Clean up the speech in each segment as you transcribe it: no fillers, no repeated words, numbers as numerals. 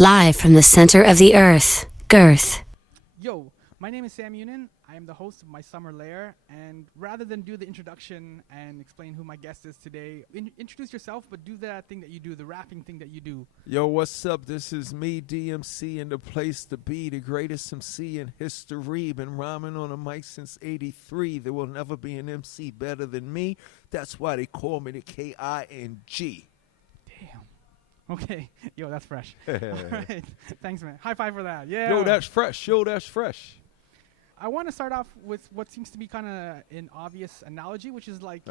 Live from the center of the earth, Girth. Yo, my name is Sammy Younan. I am the host of My Summer Lair, and rather than do the introduction and explain who my guest is today, introduce yourself, but do that thing that you do, the rapping thing that you do. Yo, what's up? This is me, DMC, and the place to be, the greatest MC in history. Been rhyming on a mic since '83. There will never be an MC better than me. That's why they call me the King. Damn. Okay. Yo, that's fresh. All right. Thanks, man. High five for that. Yeah. Yo, that's fresh. Yo, that's fresh. I want to start off with what seems to be kind of an obvious analogy, which is like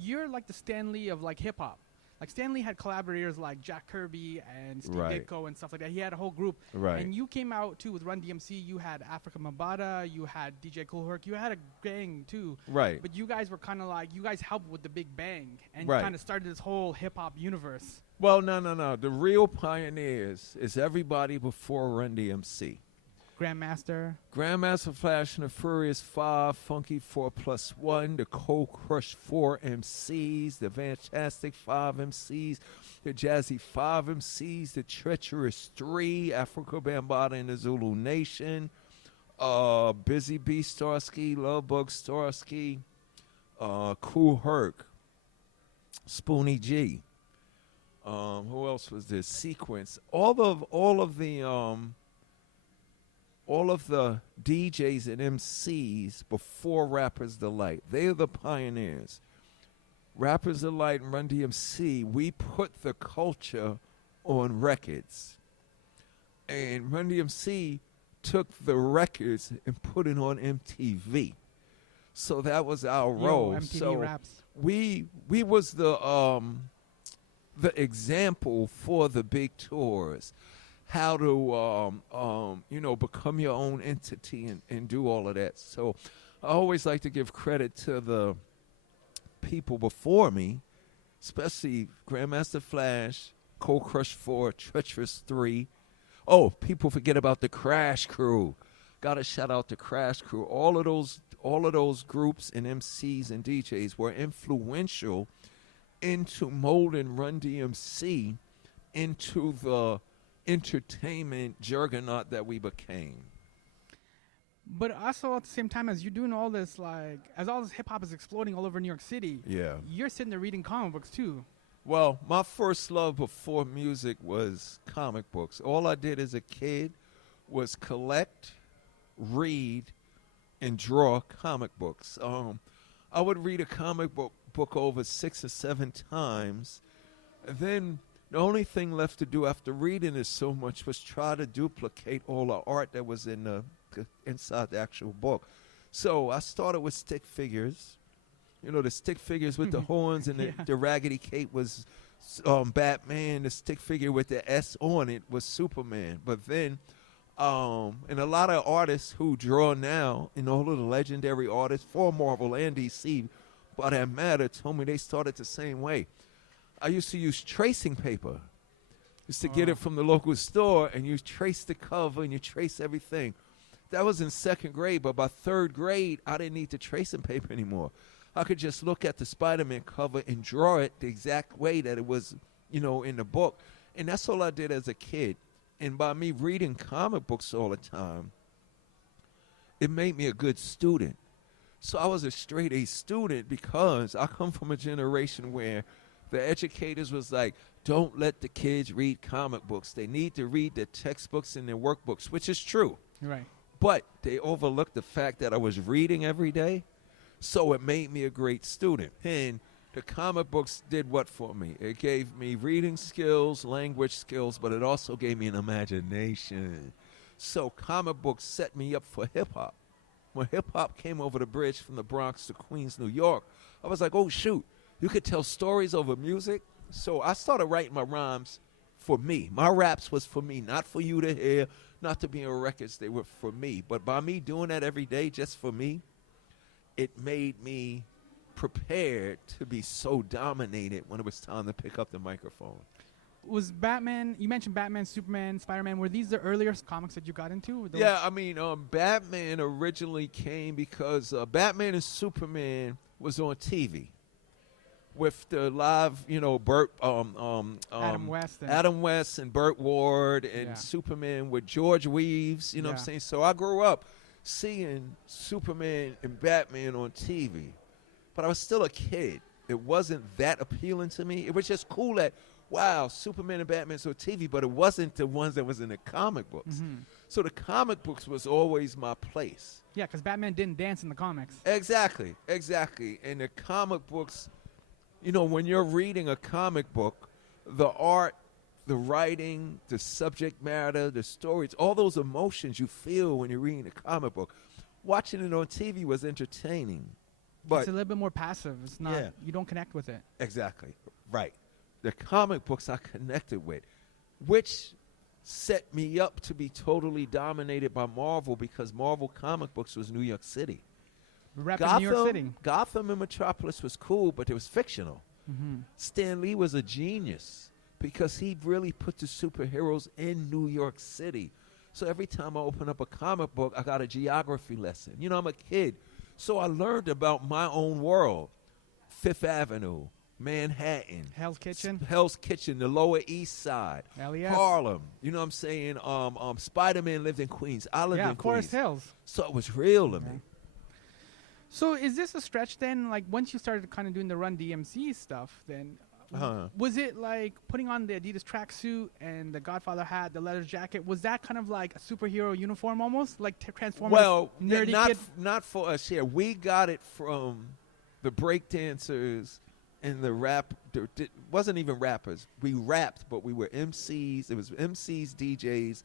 you're like the Stan Lee of like hip hop. Like Stan Lee had collaborators like Jack Kirby and Steve Ditko and stuff like that. He had a whole group. Right. And you came out too with Run-D.M.C. You had Africa Mabata. You had DJ Kool Herc. You had a gang too. Right. But you guys were kind of like, you guys helped with the Big Bang and Right. kind of started this whole hip hop universe. Well, no. The real pioneers is everybody before Run-D.M.C. Grandmaster Flash and the Furious 5, Funky 4+1, the Cold Crush 4 MCs, the Fantastic 5 MCs, the Jazzy 5 MCs, the Treacherous 3, Africa Bambaataa and the Zulu Nation, Busy B Starsky, Lovebug Starsky, Kool Herc, Spoonie G. Who else was there? Sequence. All of the DJs and MCs before Rappers Delight. They are the pioneers. Rappers Delight and Run-D.M.C., we put the culture on records. And Run-D.M.C. took the records and put it on MTV. So that was our role. MTV so raps. we was the example for the big tours. How to, become your own entity and do all of that. So I always like to give credit to the people before me, especially Grandmaster Flash, Cold Crush 4, Treacherous 3. Oh, people forget about the Crash Crew. Got to shout out the Crash Crew. All of those groups and MCs and DJs were influential into molding Run-D.M.C. into the entertainment juggernaut that we became. But also at the same time, as you're doing all this, like, as all this hip-hop is exploding all over New York City, you're sitting there reading comic books too. Well, my first love before music was comic books. All I did as a kid was collect, read, and draw comic books. I would read a comic book over 6 or 7 times, and then the only thing left to do after reading it so much was try to duplicate all the art that was inside the actual book. So I started with stick figures. You know, the stick figures with the horns and the Raggedy Cape was Batman. The stick figure with the S on it was Superman. But then, and a lot of artists who draw now, and all of the legendary artists for Marvel and DC, by that matter, told me they started the same way. I used to use tracing paper. Used to get it from the local store, and you trace the cover and you trace everything. That was in 2nd grade, but by 3rd grade, I didn't need the tracing paper anymore. I could just look at the Spider-Man cover and draw it the exact way that it was, in the book. And that's all I did as a kid. And by me reading comic books all the time, it made me a good student. So I was a straight A student because I come from a generation where the educators was like, don't let the kids read comic books. They need to read their textbooks and their workbooks, which is true. Right. But they overlooked the fact that I was reading every day, so it made me a great student. And the comic books did what for me? It gave me reading skills, language skills, but it also gave me an imagination. So comic books set me up for hip-hop. When hip-hop came over the bridge from the Bronx to Queens, New York, I was like, oh, shoot. You could tell stories over music. So I started writing my rhymes for me. My raps was for me, not for you to hear, not to be on records. They were for me. But by me doing that every day just for me, it made me prepared to be so dominated when it was time to pick up the microphone. Was Batman, you mentioned Batman, Superman, Spider-Man, were these the earlier comics that you got into? Yeah, I mean, Batman originally came because Batman and Superman was on TV. with the live, Burt, Adam West and Burt Ward and Superman with George Reeves. You know what I'm saying? So I grew up seeing Superman and Batman on TV, but I was still a kid. It wasn't that appealing to me. It was just cool that, wow, Superman and Batman's on TV, but it wasn't the ones that was in the comic books. Mm-hmm. So the comic books was always my place. Yeah, because Batman didn't dance in the comics. Exactly. And the comic books, when you're reading a comic book, the art, the writing, the subject matter, the stories, all those emotions you feel when you're reading a comic book. Watching it on TV was entertaining. But it's a little bit more passive. It's not, you don't connect with it. Exactly. Right. The comic books I connected with, which set me up to be totally dominated by Marvel, because Marvel comic books was New York City. New York City. Gotham and Metropolis was cool, but it was fictional. Mm-hmm. Stan Lee was a genius because he really put the superheroes in New York City. So every time I open up a comic book, I got a geography lesson. I'm a kid. So I learned about my own world. Fifth Avenue, Manhattan. Hell's Kitchen, the Lower East Side. LES. Harlem. You know what I'm saying? Spider-Man lived in Queens. I lived in Queens. Forest Hills. So it was real to me. So is this a stretch then? Like once you started kind of doing the Run-D.M.C stuff, then was it like putting on the Adidas tracksuit and the Godfather hat, the leather jacket? Was that kind of like a superhero uniform almost? Like Transformers? Well, nerdy kid? not for us here. We got it from the breakdancers and the rap. Wasn't even rappers. We rapped, but we were MCs. It was MCs, DJs,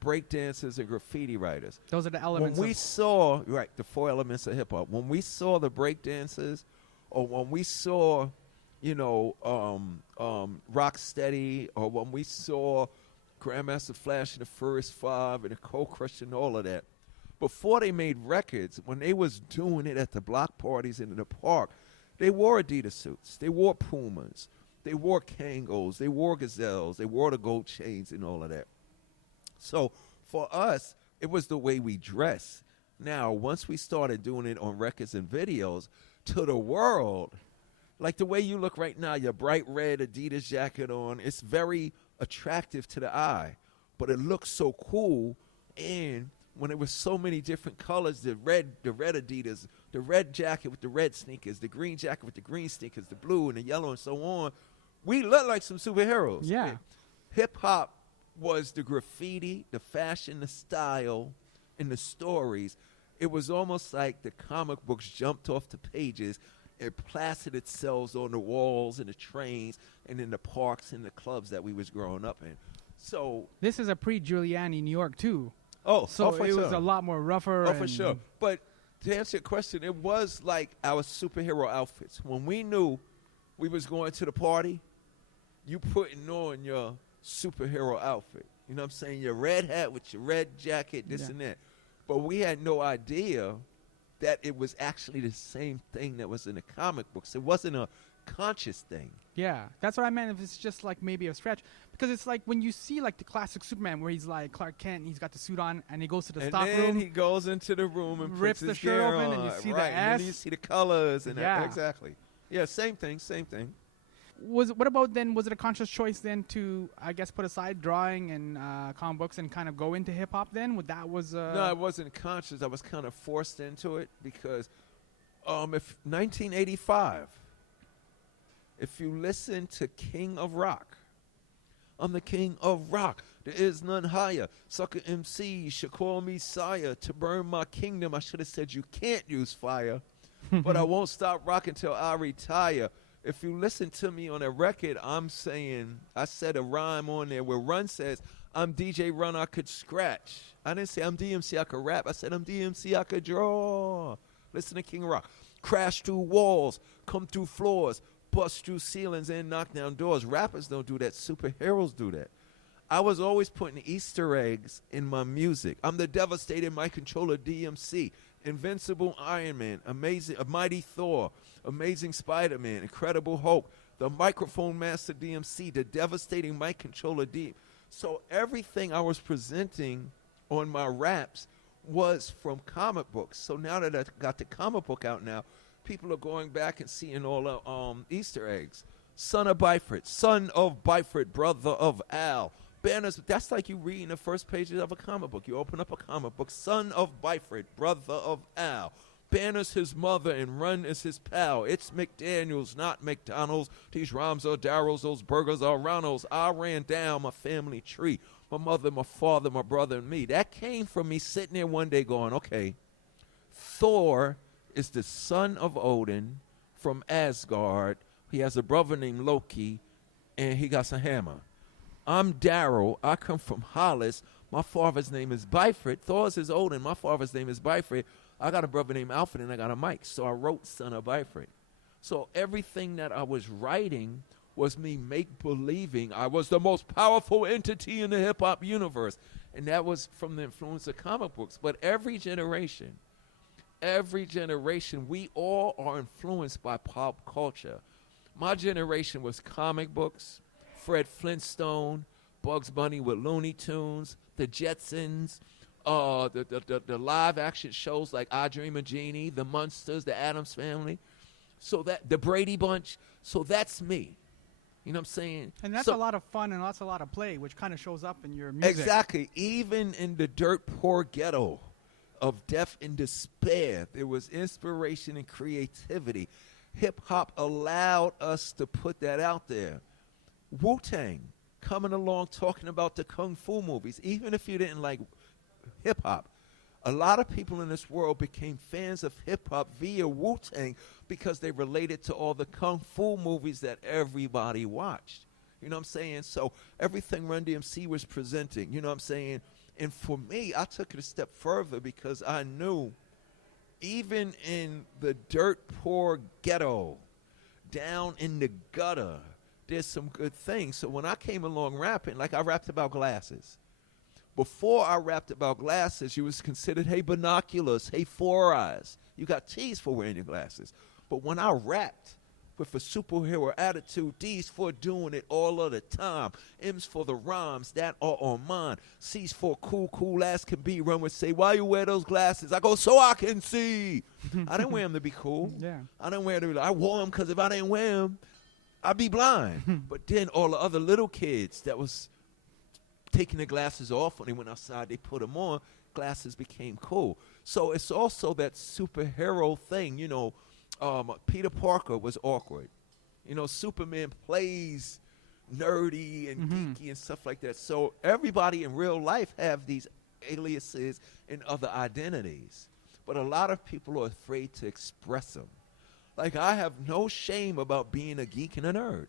breakdancers, and graffiti writers. Those are the elements. When we saw, the 4 elements of hip-hop. When we saw the breakdancers, or when we saw, Rocksteady, or when we saw Grandmaster Flash and the Furious 5 and the Cold Crush and all of that, before they made records, when they was doing it at the block parties and in the park, they wore Adidas suits. They wore Pumas. They wore Kangos. They wore Gazelles. They wore the gold chains and all of that. So for us, it was the way we dress. Now, once we started doing it on records and videos, to the world, like the way you look right now, your bright red Adidas jacket on, it's very attractive to the eye, but it looks so cool. And when it was so many different colors, the red Adidas, the red jacket with the red sneakers, the green jacket with the green sneakers, the blue and the yellow and so on, we look like some superheroes. Yeah. Hip-hop was the graffiti, the fashion, the style, and the stories. It was almost like the comic books jumped off the pages. It plastered itself on the walls and the trains and in the parks and the clubs that we was growing up in. So this is a pre-Giuliani New York too. Oh, so it was a lot more rougher. Oh, for sure. But to answer your question, it was like our superhero outfits. When we knew we was going to the party, you putting on your superhero outfit. You know what I'm saying? Your red hat with your red jacket, this and that. But we had no idea that it was actually the same thing that was in the comic books. It wasn't a conscious thing. Yeah, that's what I meant. If it's just like maybe a stretch, because it's like when you see like the classic Superman where he's like Clark Kent, and he's got the suit on, and he goes to the stock room. And then he goes into the room and rips puts the his shirt gear open, on. and you see right. the And S. then you see the colors and Yeah. Exactly. Yeah, same thing. What about then? Was it a conscious choice then to, I guess, put aside drawing and comic books and kind of go into hip hop then? No, it wasn't conscious. I was kind of forced into it because if 1985, if you listen to King of Rock, I'm the king of rock. There is none higher. Sucker MC should call me sire. To burn my kingdom, I should have said you can't use fire. But I won't stop rocking till I retire. If you listen to me on a record, I said a rhyme on there where Run says, I'm DJ Run, I could scratch. I didn't say I'm DMC, I could rap. I said I'm DMC, I could draw. Listen to King of Rock. Crash through walls, come through floors, bust through ceilings and knock down doors. Rappers don't do that. Superheroes do that. I was always putting Easter eggs in my music. I'm the devastating mic controller DMC, Invincible Iron Man, amazing, a mighty Thor, amazing Spider-Man, Incredible Hulk, the microphone master DMC, the devastating mic controller D. So everything I was presenting on my raps was from comic books. So now that I got the comic book out now, people are going back and seeing all the Easter eggs. Son of Byford, brother of Al. Banners, that's like you reading the first pages of a comic book. You open up a comic book, son of Byford, brother of Al. Banner's his mother and Run is his pal. It's McDaniels, not McDonald's. These rhymes are Darryl's, those burgers are Ronald's. I ran down my family tree. My mother, my father, my brother, and me. That came from me sitting there one day going, okay, Thor is the son of Odin from Asgard. He has a brother named Loki, and he got some hammer. I'm Darryl. I come from Hollis. My father's name is Byford. Thor's is Odin. My father's name is Byford. I got a brother named Alfred, and I got a Mike. So I wrote Son of Byford. So everything that I was writing was me make-believing I was the most powerful entity in the hip-hop universe. And that was from the influence of comic books. But every generation, we all are influenced by pop culture. My generation was comic books, Fred Flintstone, Bugs Bunny with Looney Tunes, the Jetsons, the live-action shows like I Dream of Jeannie, the Munsters, the Addams Family, so that the Brady Bunch. So that's me. You know what I'm saying? And that's a lot of fun and that's a lot of play, which kind of shows up in your music. Exactly. Even in the dirt poor ghetto of death and despair, there was inspiration and creativity. Hip-hop allowed us to put that out there. Wu-Tang coming along talking about the Kung Fu movies. Even if you didn't like hip-hop, a lot of people in this world became fans of hip-hop via Wu-Tang because they related to all the Kung Fu movies that everybody watched. You know what I'm saying? So everything Run-D.M.C was presenting, you know what I'm saying? And for me, I took it a step further because I knew even in the dirt poor ghetto, down in the gutter, there's some good things. So when I came along rapping, like I rapped about glasses. Before I rapped about glasses, you was considered, hey, binoculars, hey, 4 eyes. You got teased for wearing your glasses. But when I rapped with a superhero attitude, D's for doing it all of the time, M's for the rhymes that are on mine, C's for cool ass can be. Run would say, why you wear those glasses? I go, so I can see. I didn't wear them to be cool. Yeah. I didn't wear them. I wore them because if I didn't wear them, I'd be blind. But then all the other little kids that was taking their glasses off when they went outside, they put them on, glasses became cool. So it's also that superhero thing, you know. Peter Parker was awkward. You know, Superman plays nerdy and geeky and stuff like that. So everybody in real life have these aliases and other identities. But a lot of people are afraid to express them. Like, I have no shame about being a geek and a nerd.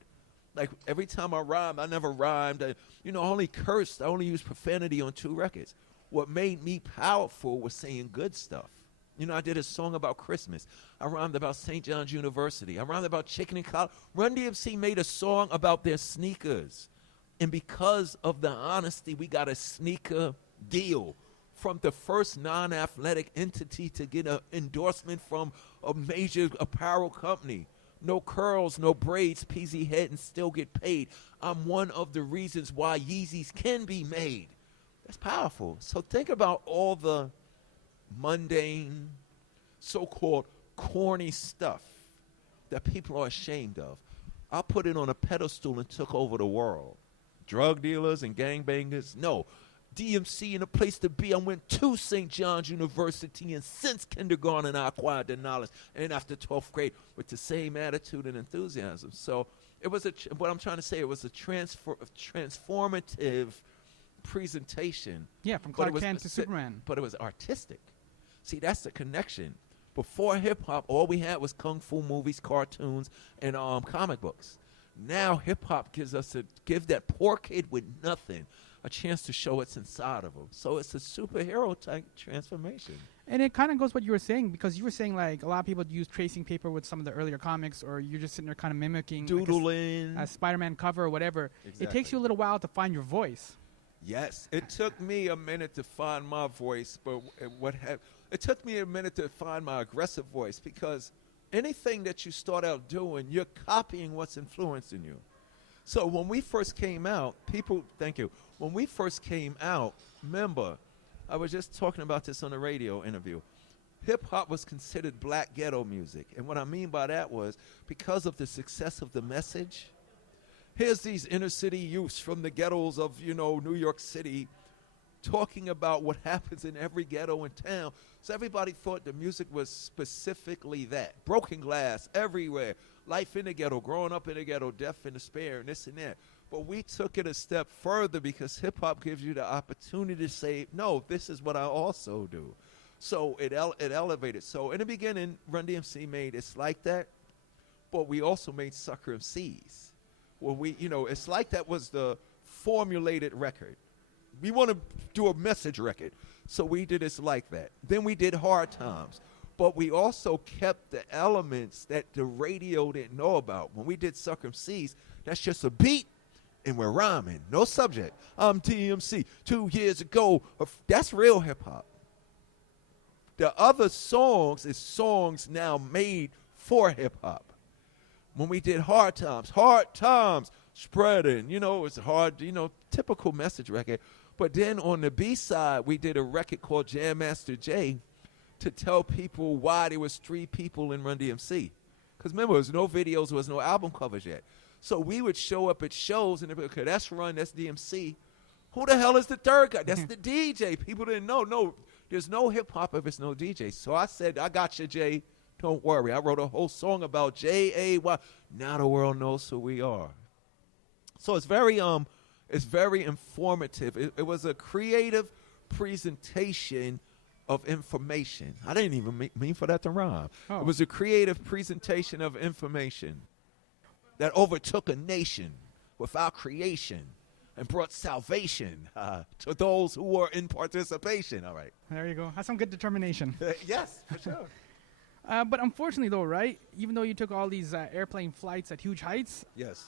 Like, every time I rhyme, I never rhymed. I only cursed. I only used profanity on 2 records. What made me powerful was saying good stuff. You know, I did a song about Christmas. I rhymed about St. John's University. I rhymed about chicken and collard. Run-D.M.C made a song about their sneakers. And because of the honesty, we got a sneaker deal from the first non-athletic entity to get an endorsement from a major apparel company. No curls, no braids, peasy head, and still get paid. I'm one of the reasons why Yeezys can be made. That's powerful. So think about all the mundane, so-called corny stuff that people are ashamed of. I put it on a pedestal and took over the world. Drug dealers and gangbangers, no. DMC in a place to be. I went to St. John's University, and since kindergarten I acquired the knowledge, and after 12th grade with the same attitude and enthusiasm. So it was what I'm trying to say, it was a transformative presentation. Yeah, from Clark Kent to Superman. But it was artistic. See, that's the connection. Before hip-hop, all we had was kung fu movies, cartoons, and comic books. Now hip-hop gives that poor kid with nothing a chance to show what's inside of him. So it's a superhero-type transformation. And it kind of goes what you were saying, because you were saying, like, a lot of people use tracing paper with some of the earlier comics, or you're just sitting there kind of mimicking doodling, like a Spider-Man cover or whatever. Exactly. It takes you a little while to find your voice. Yes, it took me a minute to find my voice, but it took me a minute to find my aggressive voice, because anything that you start out doing, you're copying what's influencing you. So when we first came out, when we first came out, remember, I was just talking about this on a radio interview. hip-hop was considered black ghetto music. And what I mean by that was because of the success of the message, here's these inner-city youths from the ghettos of, New York City talking about what happens in every ghetto in town. So everybody thought the music was specifically that. Broken glass everywhere. Life in the ghetto, growing up in the ghetto, death and despair, and this and that. But we took it a step further because hip-hop gives you the opportunity to say, no, this is what I also do. So it elevated. So in the beginning, Run-D.M.C made It's Like That, but we also made Sucker MCs. Well, It's Like That was the formulated record. We want to do a message record, so we did It's Like That. Then we did Hard Times, but we also kept the elements that the radio didn't know about. When we did Sucker MCs, that's just a beat, and we're rhyming, no subject. I'm DMC. 2 years ago, that's real hip-hop. The other songs is songs now made for hip-hop. When we did Hard Times, spreading, it's hard, typical message record. But then on the B-side, we did a record called Jam Master Jay to tell people why there was 3 people in Run-D.M.C. Because remember, there was no videos, there was no album covers yet. So we would show up at shows and they'd be, okay, that's Run, that's DMC. Who the hell is the third guy? That's the DJ. People didn't know. No, there's no hip-hop if it's no DJ. So I said, I got you, Jay. Don't worry. I wrote a whole song about J-A-Y. Now the world knows who we are. So it's very informative. It was a creative presentation of information. I didn't even mean for that to rhyme. Oh. It was a creative presentation of information that overtook a nation without creation and brought salvation to those who were in participation. All right. There you go. That's some good determination. Yes, for sure. But unfortunately, though, right, even though you took all these airplane flights at huge heights, yes,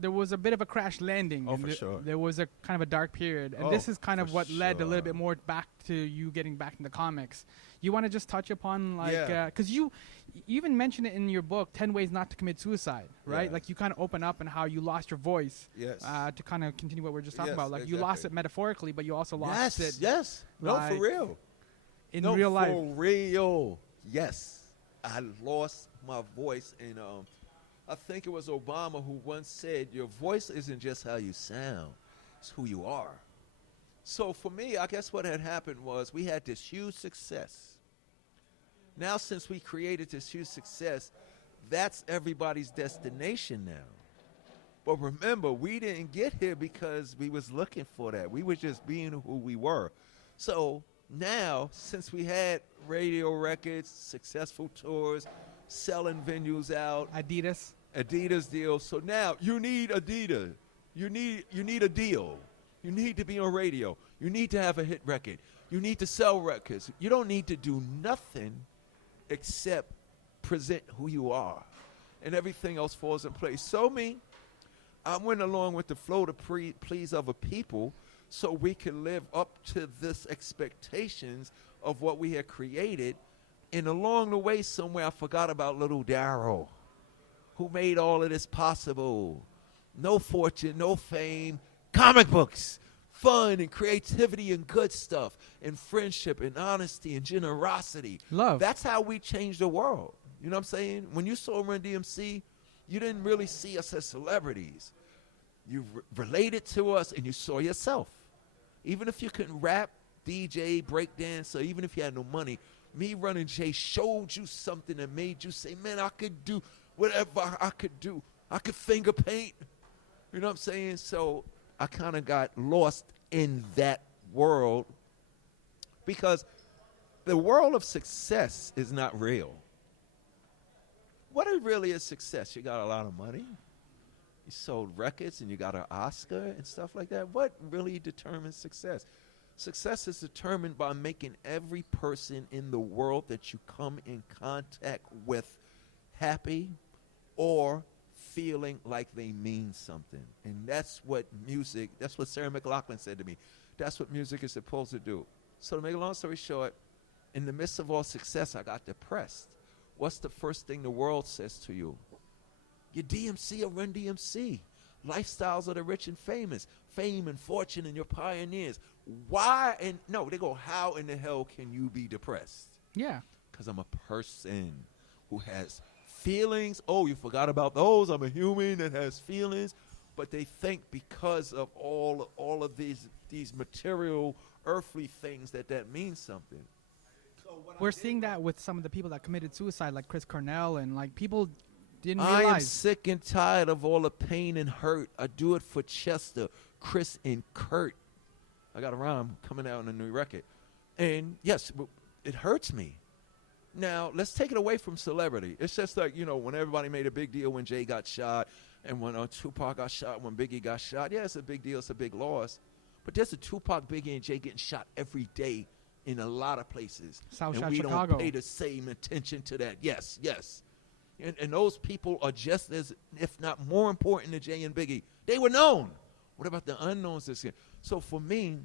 there was a bit of a crash landing. Oh, for sure. There was a kind of a dark period. And this is kind of what led a little bit more back to you getting back into comics. You want to just touch upon, because you even mentioned it in your book, 10 Ways Not to Commit Suicide, right? Yeah. Like, you kind of open up and how you lost your voice. Yes. To kind of continue what we are just talking about. Like, exactly. You lost it metaphorically, but you also lost it. Yes. No, for real. In real life. For real. Yes. I lost my voice, and I think it was Obama who once said, your voice isn't just how you sound, it's who you are. So for me, I guess what had happened was we had this huge success. Now since we created this huge success, that's everybody's destination now. But remember, we didn't get here because we was looking for that. We were just being who we were. So now, since we had radio records, successful tours, selling venues out. Adidas deals. So now you need Adidas. You need a deal. You need to be on radio. You need to have a hit record. You need to sell records. You don't need to do nothing except present who you are. And everything else falls in place. So I went along with the flow to please other people so we can live up to this expectations of what we had created. And along the way somewhere, I forgot about little Darryl, who made all of this possible. No fortune, no fame, comic books, fun and creativity and good stuff, and friendship and honesty and generosity. Love. That's how we changed the world. You know what I'm saying? When you saw Run-D.M.C, you didn't really see us as celebrities. You related to us and you saw yourself. Even if you couldn't rap, DJ, breakdance, or even if you had no money, me running Jay showed you something that made you say, man, I could do whatever I could do. I could finger paint. You know what I'm saying? So I kind of got lost in that world because the world of success is not real. What really is success? You got a lot of money. You sold records and you got an Oscar and stuff like that. What really determines success? Success is determined by making every person in the world that you come in contact with happy or feeling like they mean something. And that's what Sarah McLachlan said to me. That's what music is supposed to do. So to make a long story short, in the midst of all success, I got depressed. What's the first thing the world says to you? You're DMC or Run-D.M.C. Lifestyles of the rich and famous. Fame and fortune and your pioneers. Why? And no, they go, how in the hell can you be depressed? Yeah. because I'm a person who has feelings. Oh, you forgot about those. I'm a human that has feelings. But they think because of all of these material, earthly things that means something. So we're seeing that with some of the people that committed suicide, like Chris Cornell, and like people didn't realize. I am sick and tired of all the pain and hurt. I do it for Chester, Chris, and Kurt. I got a rhyme coming out on a new record. And yes, it hurts me. Now, let's take it away from celebrity. It's just like, when everybody made a big deal when Jay got shot and when Tupac got shot, when Biggie got shot. Yeah, it's a big deal. It's a big loss. But there's a Tupac, Biggie, and Jay getting shot every day in a lot of places. Southside and we Chicago. don't pay the same attention to that. Yes. And those people are just as, if not more important than Jay and Biggie. They were known. What about the unknowns this year? So for me,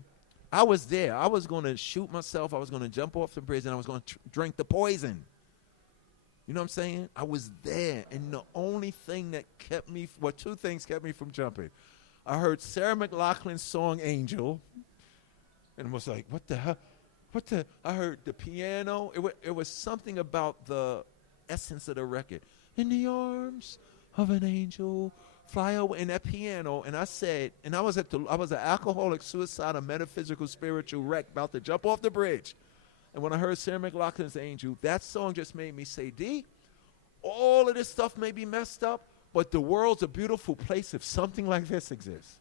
I was there. I was going to shoot myself. I was going to jump off the bridge, and I was going to drink the poison. You know what I'm saying? I was there, and the only thing that kept me, two things kept me from jumping. I heard Sarah McLachlan's song Angel, and was like, what the hell? I heard the piano. It was something about the essence of the record. In the arms of an angel, fly away, in that piano. And I said, and I was an alcoholic, suicidal, metaphysical, spiritual wreck about to jump off the bridge. And when I heard Sarah McLachlan's Angel, that song just made me say, D, all of this stuff may be messed up, but the world's a beautiful place if something like this exists.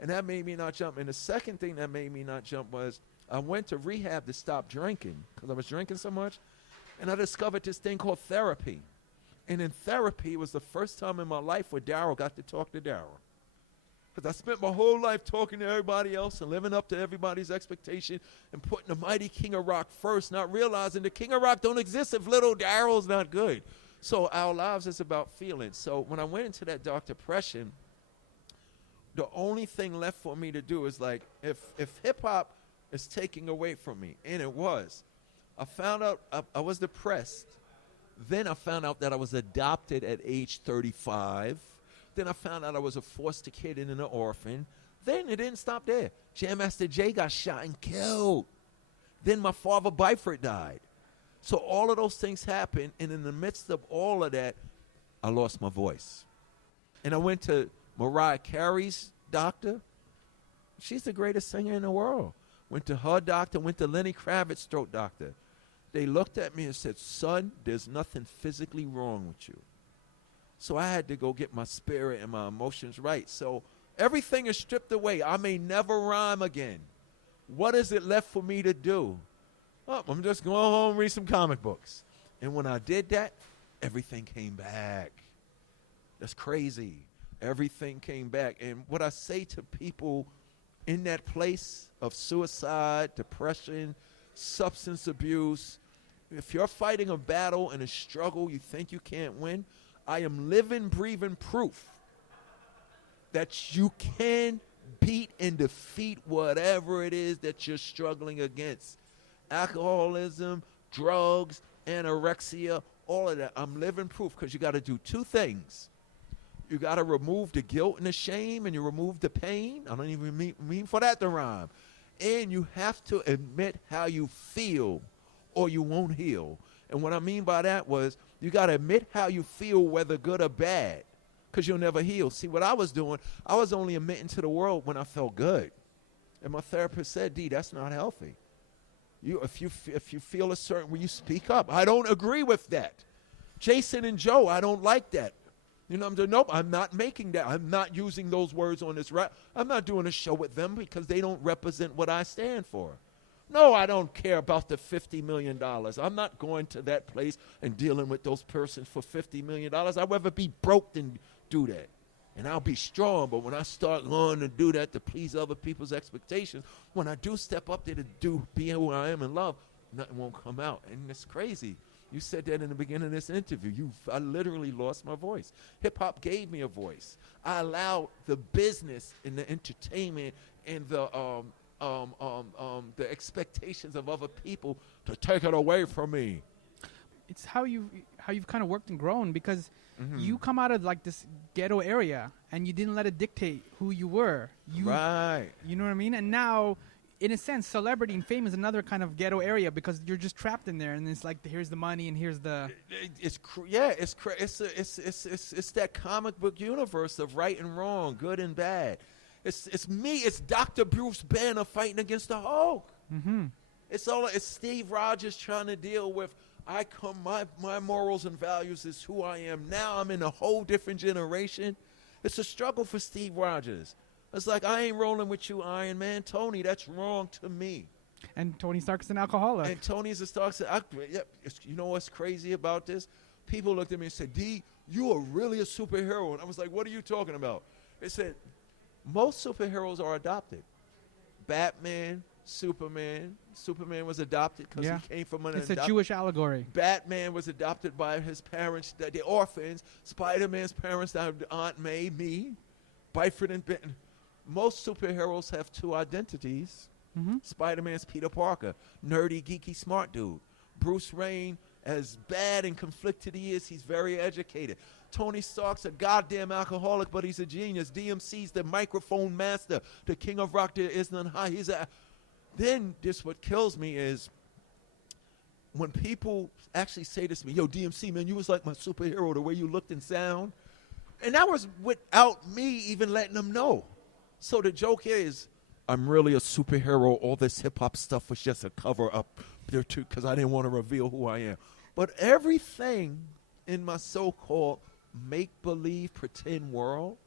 And that made me not jump. And the second thing that made me not jump was I went to rehab to stop drinking because I was drinking so much. And I discovered this thing called therapy. And in therapy, it was the first time in my life where Darryl got to talk to Darryl. Because I spent my whole life talking to everybody else and living up to everybody's expectation and putting the mighty King of Rock first, not realizing the King of Rock don't exist if little Darryl's not good. So our lives is about feelings. So when I went into that dark depression, the only thing left for me to do is like, if hip-hop is taking away from me, and it was, I found out I was depressed. Then I found out that I was adopted at age 35. Then I found out I was a foster kid and an orphan. Then it didn't stop there. Jam Master Jay got shot and killed. Then my father Byford died. So all of those things happened, and in the midst of all of that, I lost my voice. And I went to Mariah Carey's doctor. She's the greatest singer in the world. Went to her doctor, went to Lenny Kravitz's throat doctor. They looked at me and said, son, there's nothing physically wrong with you. So I had to go get my spirit and my emotions right. So everything is stripped away. I may never rhyme again. What is it left for me to do? Oh, I'm just going home and read some comic books. And when I did that, everything came back. That's crazy. Everything came back. And what I say to people in that place of suicide, depression, substance abuse, if you're fighting a battle and a struggle you think you can't win, I am living, breathing proof that you can beat and defeat whatever it is that you're struggling against. Alcoholism, drugs, anorexia, all of that. I'm living proof because you got to do two things. You got to remove the guilt and the shame, and you remove the pain. I don't even mean for that to rhyme. And you have to admit how you feel or you won't heal. And what I mean by that was you got to admit how you feel, whether good or bad, because you'll never heal. See, what I was doing, I was only admitting to the world when I felt good. And my therapist said, D, that's not healthy. If you feel a certain way, you speak up. I don't agree with that. Jason and Joe, I don't like that. You know what I'm saying? Nope, I'm not making that. I'm not using those words on this rap. I'm not doing a show with them because they don't represent what I stand for. No, I don't care about the $50 million. I'm not going to that place and dealing with those persons for $50 million. I'd rather be broke than do that. And I'll be strong, but when I start going to do that to please other people's expectations, when I do step up there to be who I am in love, nothing won't come out. And it's crazy. You said that in the beginning of this interview. I literally lost my voice. Hip-hop gave me a voice. I allowed the business and the entertainment and the expectations of other people to take it away from me. It's how you've kind of worked and grown, because you come out of like this ghetto area and you didn't let it dictate who you were. Right. You know what I mean? And now in a sense, celebrity and fame is another kind of ghetto area because you're just trapped in there, and it's like here's the money and here's the. It's that comic book universe of right and wrong, good and bad. It's me. It's Dr. Bruce Banner fighting against the Hulk. Mm-hmm. It's Steve Rogers trying to deal with. My morals and values is who I am. Now I'm in a whole different generation. It's a struggle for Steve Rogers. It's like, I ain't rolling with you, Iron Man. Tony, that's wrong to me. And Tony Stark's an alcoholic. And Tony's a Stark. You know what's crazy about this? People looked at me and said, D, you are really a superhero. And I was like, what are you talking about? They said, most superheroes are adopted. Batman, Superman. Superman was adopted because he came from an It's a Jewish allegory. Batman was adopted by his parents, the orphans. Spider-Man's parents, Aunt May, me, Byford and Benton. Most superheroes have two identities. Mm-hmm. Spider-Man's Peter Parker, nerdy, geeky, smart dude. Bruce Wayne, as bad and conflicted he is, he's very educated. Tony Stark's a goddamn alcoholic, but he's a genius. DMC's the microphone master, the king of rock. There is none high. Then this what kills me is when people actually say this to me, yo, DMC, man, you was like my superhero, the way you looked and sound. And that was without me even letting them know. So the joke is, I'm really a superhero. All this hip-hop stuff was just a cover-up there, too, because I didn't want to reveal who I am. But everything in my so-called make-believe, pretend world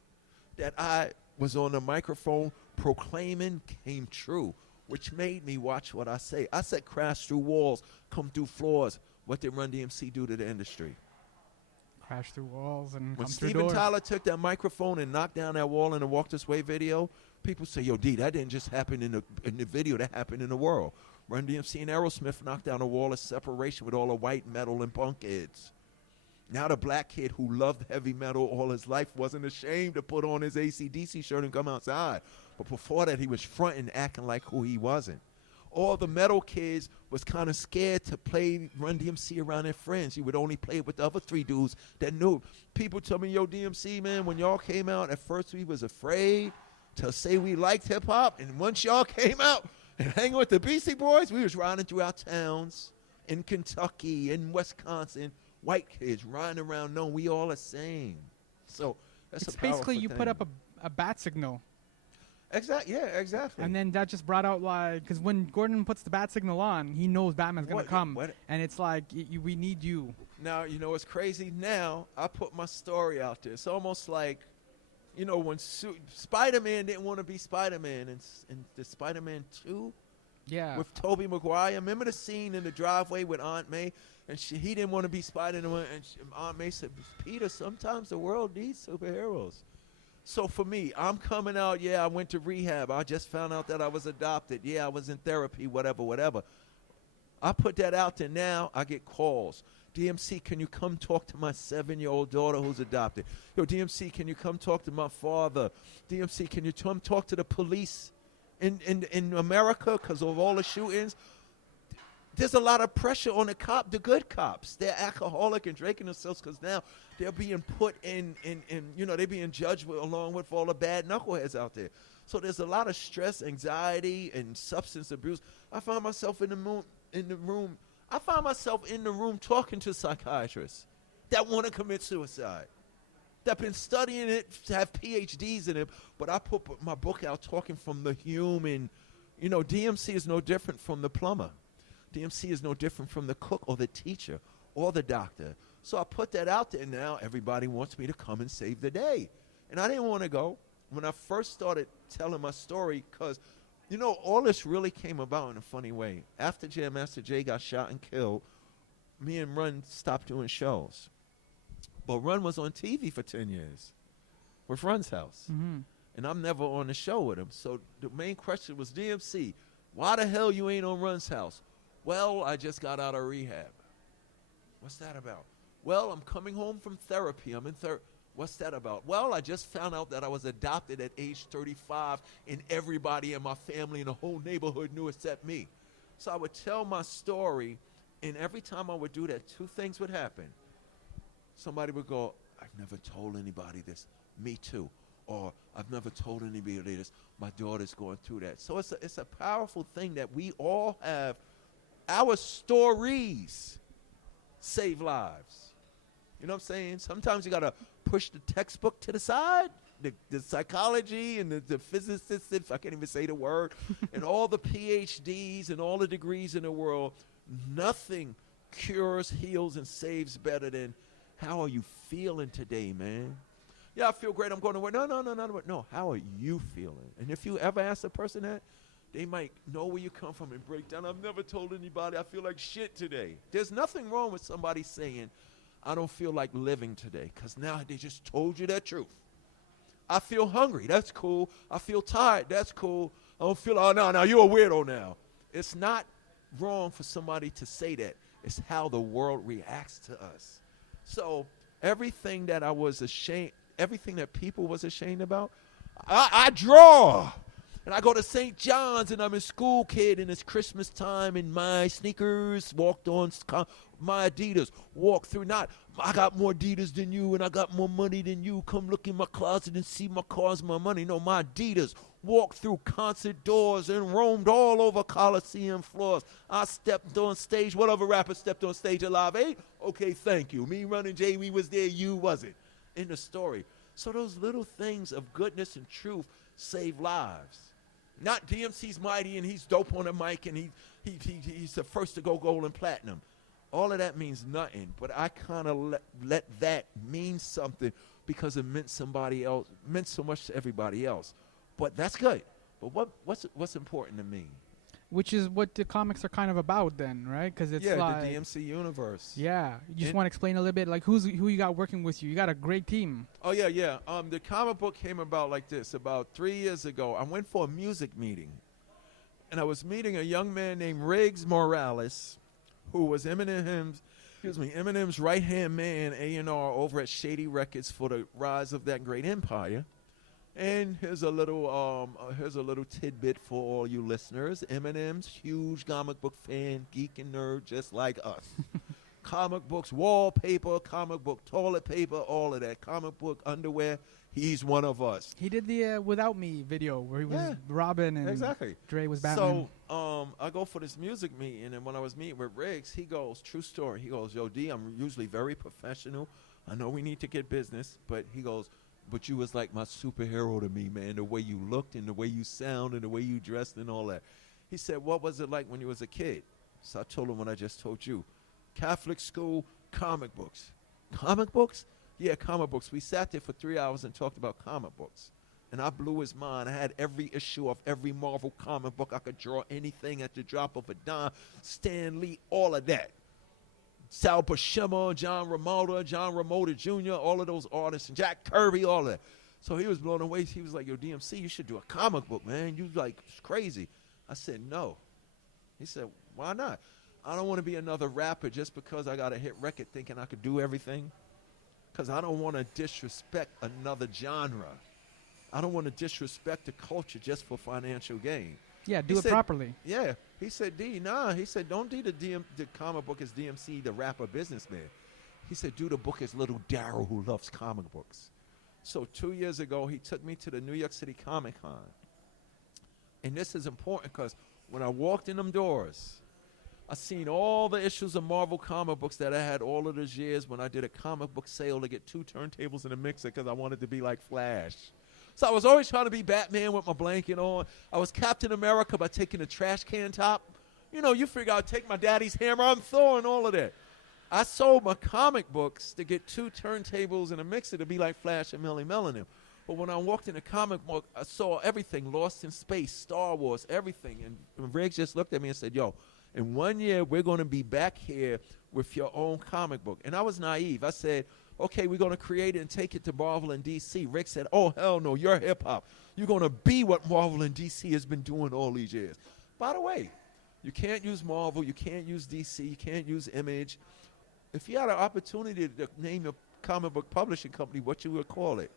that I was on the microphone proclaiming came true, which made me watch what I say. I said crash through walls, come through floors. What did Run-D.M.C. do to the industry? Crash through walls and when come through Steven doors. Tyler took that microphone and knocked down that wall in the Walk This Way video, people say, yo, D, that didn't just happen in the video, that happened in the world. Run-D.M.C. and Aerosmith knocked down a wall of separation with all the white metal and punk kids. Now the black kid who loved heavy metal all his life wasn't ashamed to put on his AC/DC shirt and come outside. But before that, he was fronting, acting like who he wasn't. All the metal kids was kind of scared to play Run-D.M.C. around their friends. He would only play with the other three dudes that knew. People tell me, yo, DMC, man, when y'all came out, at first we was afraid to say we liked hip-hop. And once y'all came out and hanging with the Beastie Boys, we was riding through our towns in Kentucky, in Wisconsin, white kids riding around knowing we all the same. So that's it's a powerful basically you thing. put up a bat signal. Exactly. Yeah, exactly. And then that just brought out, like, because when Gordon puts the bat signal on, he knows Batman's going to come. And it's like, we need you. Now, you know what's crazy? Now, I put my story out there. It's almost like, you know, when Spider-Man didn't want to be Spider-Man in the Spider-Man 2 with Tobey Maguire. Remember the scene in the driveway with Aunt May? And he didn't want to be Spider-Man. And Aunt May said, Peter, sometimes the world needs superheroes. So for me, I'm coming out, yeah, I went to rehab. I just found out that I was adopted. Yeah, I was in therapy, whatever. I put that out there now, I get calls. DMC, can you come talk to my 7-year-old daughter who's adopted? Yo, DMC, can you come talk to my father? DMC, can you come talk to the police in America because of all the shootings? There's a lot of pressure on the good cops. They're alcoholic and drinking themselves because now they're being put in you know, they're being judged along with all the bad knuckleheads out there. So there's a lot of stress, anxiety, and substance abuse. I find myself in the room. I find myself in the room talking to psychiatrists that want to commit suicide, that been studying it, have PhDs in it. But I put my book out talking from the human. You know, DMC is no different from the plumber. DMC is no different from the cook or the teacher or the doctor. So I put that out there. Now everybody wants me to come and save the day. And I didn't want to go. When I first started telling my story, because, you know, all this really came about in a funny way. After Jam Master Jay got shot and killed, me and Run stopped doing shows. But Run was on TV for 10 years with Run's house. Mm-hmm. And I'm never on the show with him. So the main question was, DMC, why the hell you ain't on Run's house? Well, I just got out of rehab. What's that about? Well, I'm coming home from therapy. I'm in therapy. What's that about? Well, I just found out that I was adopted at age 35, and everybody in my family and the whole neighborhood knew except me. So I would tell my story, and every time I would do that, two things would happen. Somebody would go, I've never told anybody this. Me too. Or I've never told anybody this. my daughter's going through that. So it's a powerful thing that we all have. Our stories save lives. You know what I'm saying? Sometimes you got to push the textbook to the side, the psychology and the physicists, if I can't even say the word, and all the PhDs and all the degrees in the world. Nothing cures, heals, and saves better than how are you feeling today, man? Yeah, I feel great. I'm going to work. No. How are you feeling? And if you ever ask a person that, they might know where you come from and break down. I've never told anybody I feel like shit today. There's nothing wrong with somebody saying, I don't feel like living today, because now they just told you that truth. I feel hungry. That's cool. I feel tired. That's cool. I don't feel, oh, no, you're a weirdo now. It's not wrong for somebody to say that. It's how the world reacts to us. So everything that I was ashamed, everything that people was ashamed about, I draw. And I go to St. John's, and I'm a school kid, and it's Christmas time, and my sneakers walked on, my Adidas walked through. Not, I got more Adidas than you, and I got more money than you. Come look in my closet and see my cars, my money. No, my Adidas walked through concert doors and roamed all over Coliseum floors. I stepped on stage. What other rapper stepped on stage at Live 8? Okay, thank you. Me, Run and Jamie was there. You wasn't. In the story. So those little things of goodness and truth save lives. Not DMC's mighty and he's dope on the mic and he's the first to go gold and platinum. All of that means nothing, but I kind of let that mean something because it meant somebody else, meant so much to everybody else. But that's good. But what's important to me? Which is what the comics are kind of about then, right? Because it's like the DMC universe. Yeah, you just want to explain a little bit, like who you got working with you. You got a great team. Oh yeah. The comic book came about like this. About 3 years ago, I went for a music meeting, and I was meeting a young man named Riggs Morales, who was Eminem's right-hand man, A&R, over at Shady Records for the rise of that great empire. And here's a little tidbit for all you listeners. Eminem's huge comic book fan, geek and nerd, just like us. Comic books, wallpaper, comic book toilet paper, all of that. Comic book underwear. He's one of us. He did the Without Me video where he was Robin and exactly. Dre was Batman. So I go for this music meeting, and when I was meeting with Riggs, he goes, true story. He goes, yo, D, I'm usually very professional. I know we need to get business, but he goes, but you was like my superhero to me, man, the way you looked and the way you sound and the way you dressed and all that. He said, what was it like when you was a kid? So I told him what I just told you. Catholic school, comic books. Comic books? Yeah, comic books. We sat there for 3 hours and talked about comic books. And I blew his mind. I had every issue of every Marvel comic book. I could draw anything at the drop of a dime. Stan Lee, all of that. Sal Buscema, John Ramota Jr., all of those artists, and Jack Kirby, all of that. So he was blown away. He was like, yo, DMC, you should do a comic book, man. You like, it's crazy. I said, no. He said, why not? I don't want to be another rapper just because I got a hit record thinking I could do everything. Because I don't want to disrespect another genre. I don't want to disrespect the culture just for financial gain. Yeah, do it properly. Yeah. He said, D, nah. He said, don't do the comic book as DMC, the rapper businessman. He said, do the book as little Darryl who loves comic books. So 2 years ago, he took me to the New York City Comic Con. And this is important because when I walked in them doors, I seen all the issues of Marvel comic books that I had all of those years when I did a comic book sale to get 2 turntables and a mixer because I wanted to be like Flash. So I was always trying to be Batman with my blanket on. I was Captain America by taking the trash can top. You know, you figure I'd take my daddy's hammer. I'm Thor and all of that. I sold my comic books to get 2 turntables and a mixer to be like Flash and Melly Mel and them. But when I walked in the comic book, I saw everything, Lost in Space, Star Wars, everything. And Riggs just looked at me and said, yo, in 1 year, we're going to be back here with your own comic book. And I was naive. I said, okay, we're going to create it and take it to Marvel and DC. Rick said, oh, hell no, you're hip-hop. You're going to be what Marvel and DC has been doing all these years. By the way, you can't use Marvel. You can't use DC. You can't use Image. If you had an opportunity to name your comic book publishing company, what you would call it?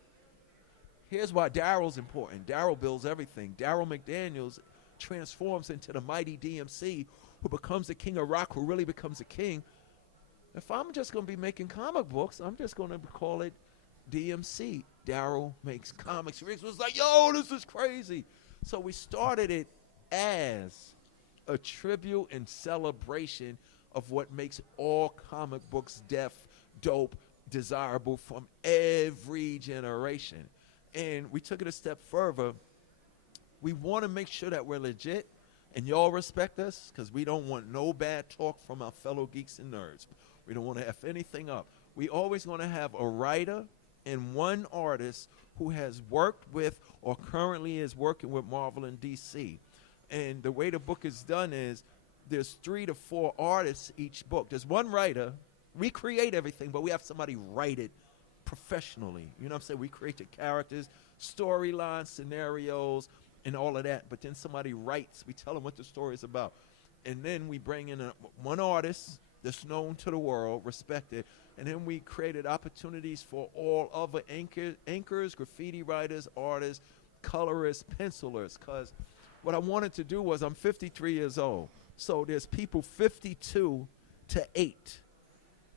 Here's why Darryl's important. Darryl builds everything. Darryl McDaniels transforms into the mighty DMC, who becomes the king of rock, who really becomes a king. If I'm just going to be making comic books, I'm just going to call it DMC. Darryl makes comics. Riggs was like, yo, this is crazy. So we started it as a tribute and celebration of what makes all comic books deaf, dope, desirable from every generation. And we took it a step further. We want to make sure that we're legit and y'all respect us, because we don't want no bad talk from our fellow geeks and nerds. We don't want to F anything up. We always want to have a writer and one artist who has worked with or currently is working with Marvel and DC. And the way the book is done is there's 3 to 4 artists each book. There's one writer. We create everything, but we have somebody write it professionally. You know what I'm saying? We create the characters, storylines, scenarios, and all of that. But then somebody writes. We tell them what the story is about. And then we bring in one artist that's known to the world, respected. And then we created opportunities for all other anchors, graffiti writers, artists, colorists, pencilers. Because what I wanted to do was, I'm 53 years old. So there's people 52 to 8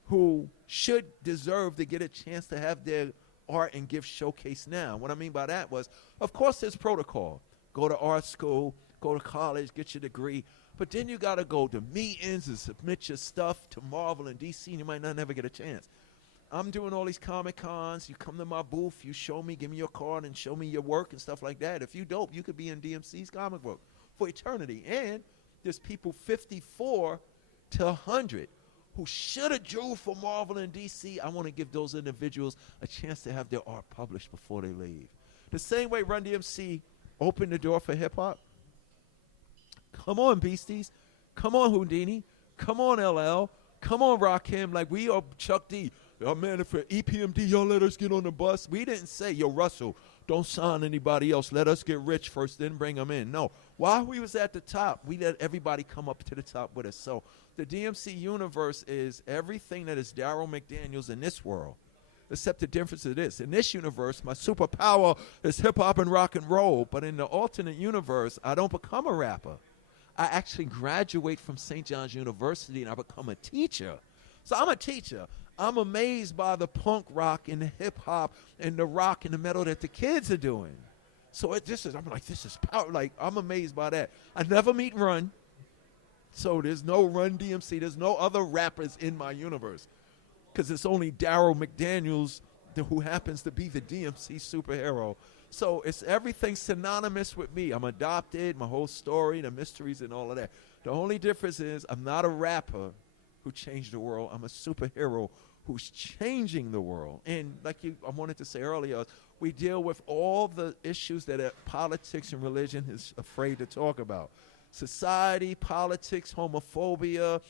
who should deserve to get a chance to have their art and gift showcase now. What I mean by that was, of course, there's protocol. Go to art school, go to college, get your degree. But then you got to go to meetings and submit your stuff to Marvel and DC, and you might not never get a chance. I'm doing all these Comic-Cons. You come to my booth, you show me, give me your card, and show me your work and stuff like that. If you dope, you could be in DMC's comic book for eternity. And there's people 54 to 100 who should have drew for Marvel and DC. I want to give those individuals a chance to have their art published before they leave. The same way Run-D.M.C. opened the door for hip-hop. Come on, Beasties. Come on, Houdini. Come on, LL. Come on, Rakim. Like, we are Chuck D. Oh, man, if for EPMD, y'all let us get on the bus. We didn't say, yo, Russell, don't sign anybody else. Let us get rich first, then bring them in. No. While we was at the top, we let everybody come up to the top with us. So the DMC universe is everything that is Darryl McDaniels in this world, except the difference of this. In this universe, my superpower is hip-hop and rock and roll. But in the alternate universe, I don't become a rapper. I actually graduate from St. John's University, and I become a teacher. So I'm a teacher. I'm amazed by the punk rock and the hip-hop and the rock and the metal that the kids are doing. So I'm like, this is power. Like, I'm amazed by that. I never meet Run. So there's no Run-D.M.C. There's no other rappers in my universe, because it's only Darryl McDaniels who happens to be the DMC superhero. So it's everything synonymous with me. I'm adopted, my whole story, the mysteries and all of that. The only difference is I'm not a rapper who changed the world. I'm a superhero who's changing the world. And like I wanted to say earlier, we deal with all the issues that politics and religion is afraid to talk about. Society, politics, homophobia,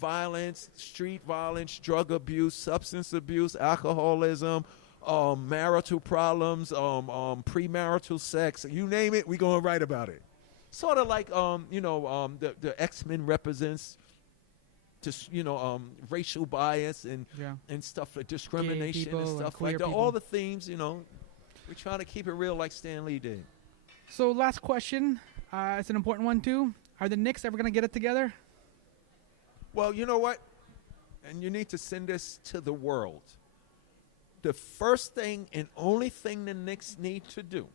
violence, street violence, drug abuse, substance abuse, alcoholism, marital problems, premarital sex, you name it, we're going to write about it. Sort of like, the X-Men represents just, racial bias and stuff like discrimination and stuff like that. All the themes, we try to keep it real like Stan Lee did. So last question, it's an important one too. Are the Knicks ever going to get it together? Well, you know what? And you need to send this to the world. The first thing and only thing the Knicks need to do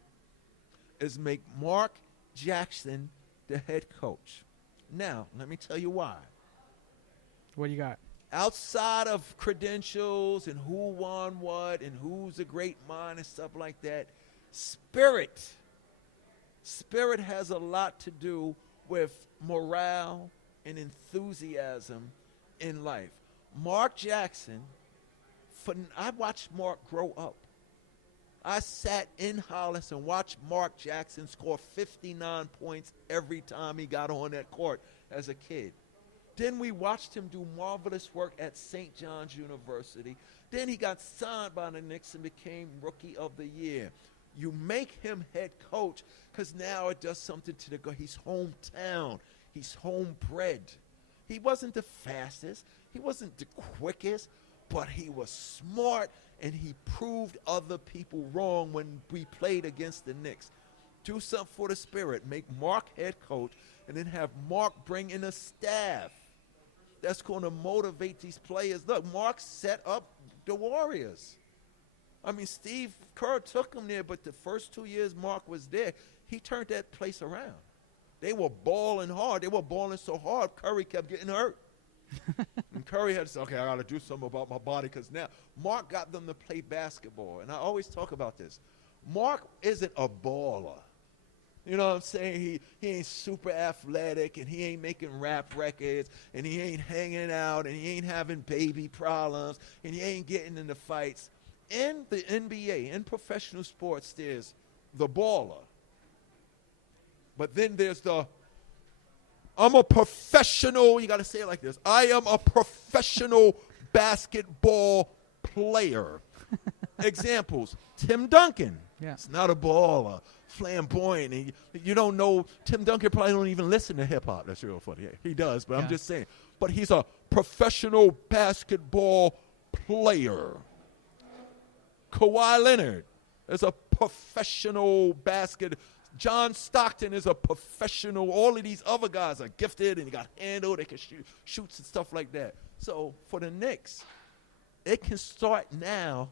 is make Mark Jackson the head coach. Now, let me tell you why. What do you got? Outside of credentials and who won what and who's a great mind and stuff like that, spirit has a lot to do with morale and enthusiasm in life. Mark Jackson, I watched Mark grow up. I sat in Hollis and watched Mark Jackson score 59 points every time he got on that court as a kid. Then we watched him do marvelous work at St. John's University. Then he got signed by the Knicks and became Rookie of the Year. You make him head coach because now it does something to he's hometown. He's homebred. He wasn't the fastest. He wasn't the quickest, but he was smart, and he proved other people wrong when we played against the Knicks. Do something for the spirit. Make Mark head coach, and then have Mark bring in a staff that's going to motivate these players. Look, Mark set up the Warriors. I mean, Steve Kerr took him there, but the first 2 years Mark was there, he turned that place around. They were balling hard. They were balling so hard, Curry kept getting hurt. And Curry had to say, okay, I got to do something about my body, because now Mark got them to play basketball. And I always talk about this. Mark isn't a baller. You know what I'm saying? He ain't super athletic, and he ain't making rap records, and he ain't hanging out, and he ain't having baby problems, and he ain't getting into fights. In the NBA, in professional sports, there's the baller. But then there's I'm a professional, you got to say it like this. I am a professional basketball player. Examples, Tim Duncan. Yeah. It's not a baller, flamboyant. And you don't know, Tim Duncan probably don't even listen to hip-hop. That's real funny. Yeah, he does, but I'm just saying. But he's a professional basketball player. Kawhi Leonard is a professional John Stockton is a professional. All of these other guys are gifted, and they got handle. They can shoots and stuff like that. So for the Knicks, it can start now.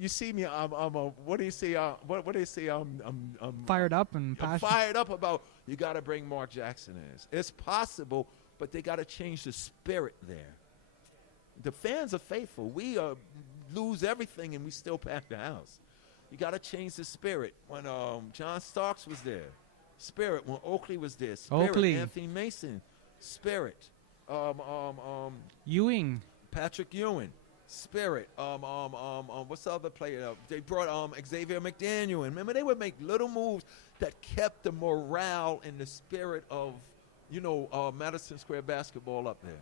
You see me? What do you say? What do you say? I'm fired up and passionate. Fired up about. You got to bring Mark Jackson in. It's possible, but they got to change the spirit there. The fans are faithful. We lose everything, and we still pack the house. You got to change the spirit. When John Starks was there, spirit. When Oakley was there, spirit. Oakley. Anthony Mason, spirit. Ewing. Patrick Ewing, spirit. What's the other player? They brought Xavier McDaniel in. Remember, they would make little moves that kept the morale and the spirit of, Madison Square basketball up there.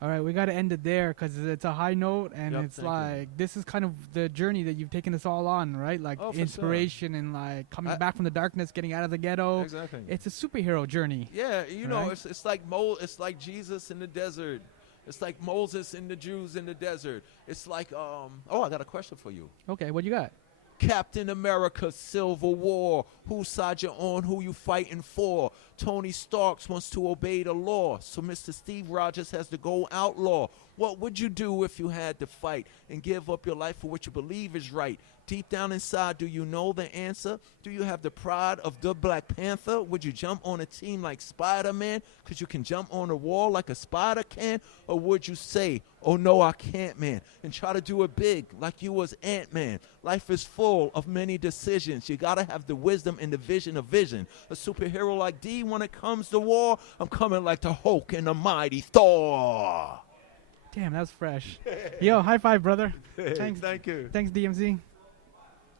All right, we got to end it there because it's a high note, and it's like this is kind of the journey that you've taken us all on, right? Like inspiration and like coming back from the darkness, getting out of the ghetto. Exactly. It's a superhero journey. Yeah, it's like it's like Jesus in the desert. It's like Moses and the Jews in the desert. It's like I got a question for you. Okay, what you got? Captain America, Civil War. Whose side you're on, who you fighting for. Tony Stark wants to obey the law, so Mr. Steve Rogers has to go outlaw. What would you do if you had to fight and give up your life for what you believe is right? Deep down inside, do you know the answer? Do you have the pride of the Black Panther? Would you jump on a team like Spider-Man because you can jump on a wall like a spider can? Or would you say, oh no, I can't, man, and try to do it big like you was Ant-Man? Life is full of many decisions. You got to have the wisdom and the vision of vision. A superhero like D, when it comes to war, I'm coming like the Hulk and the mighty Thor. Damn, that was fresh. Yo, high five, brother. Thanks. Thank you. Thanks, DMC.